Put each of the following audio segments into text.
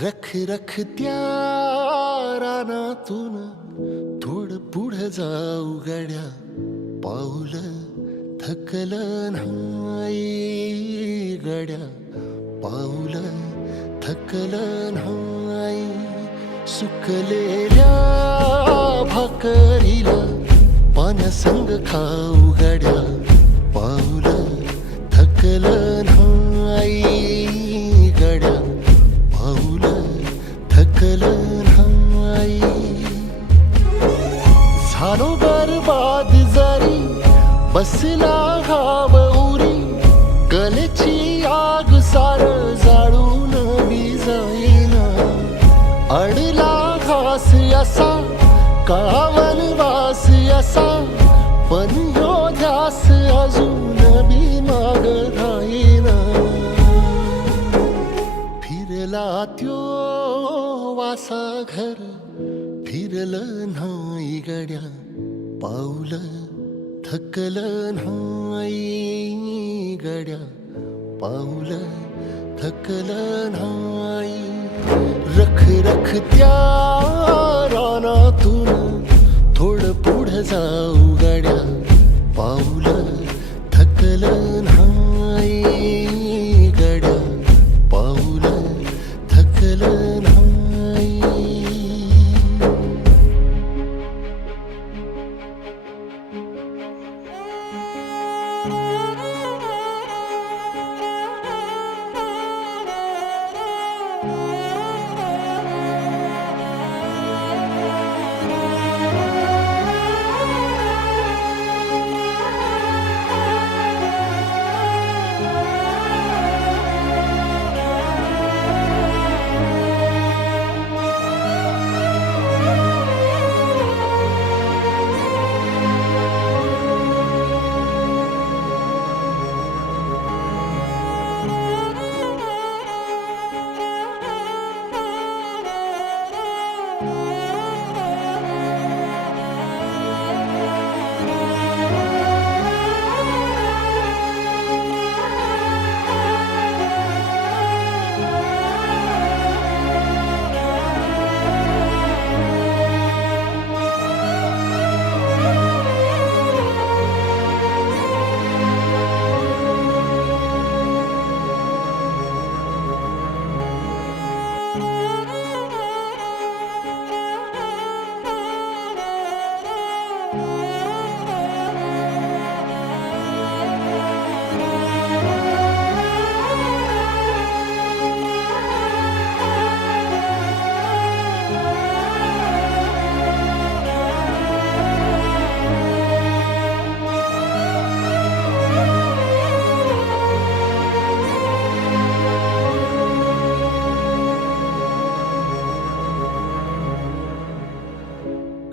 रख रख त्या रानातून थोडं पुढं जाऊ गड्या, पाऊल थकलं नाही गड्या, पाऊल थकलं नाही. सुकलेल्या भाकरीला पाण्यासंग खाऊ गड्या, पाऊल थकलं नाही गड्या, पाऊल थकलं नाही. झालो बरबाद जरी बसला घाव उरी, कलेची आग सार जाळून बी जाईना. अडला घास असा काळा वनवास असा, पण ह्यो ध्यास अजून बी माग राहीना. फिरला त्यो वासा घर फिरलं नाही गड्या, पाऊल थकलं नाही गड्या, पाऊल थकलं नाही. रख रख त्या रानातून थोडं पुढं जाऊ गड्या, पाऊल थकलं नाही गड्या, पाऊल थकलं नाही.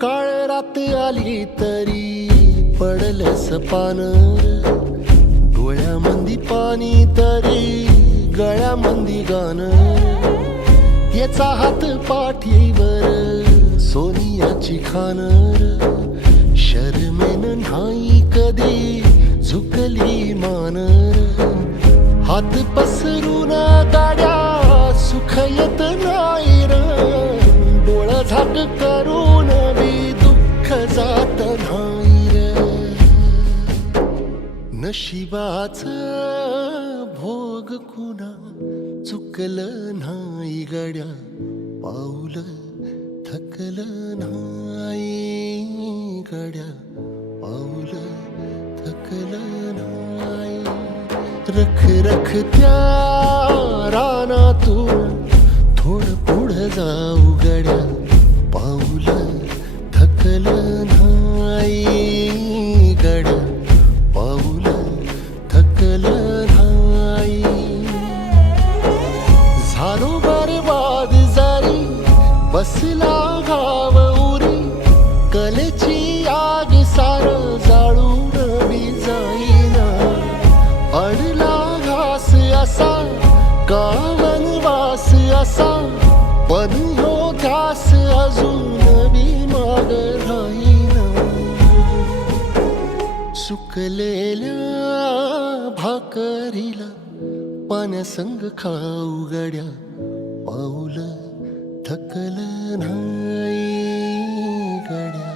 काळ रात आली तरी पडलंस पानर, डोळ्यामंदी पाणी तरी गळ्यामंदी गाणं. याचा हात पाठीवर सोनियाची खानर, शर्मेन नाही कधी झुकली मानर. हात पसरून गाड्या सुख येत नाही र, डोळा झाक करून बी दुःख जात नाही र. नशिबाच भोग कुणा चुकलं नाही गड्या, पाऊल थकलं नाही गड्या, पाऊल थकलं नाही. रख रख त्या रानातून थोडं पुढं जाऊ गड्या, पाऊल थकलं नाही गड्या, पाऊल थकलं नाही. झालो बरबाद जरी बसला घाव उरी, कलेची आग सार जाळून बी जाईना. अडला घास असा का वनवास असा, पण ह्यो ध्यास अजून बी माग राहीना. सुकलेल्या भाकरीला पाण्यासंग खाऊ गड्या, पाऊल थकल नाही गड्या.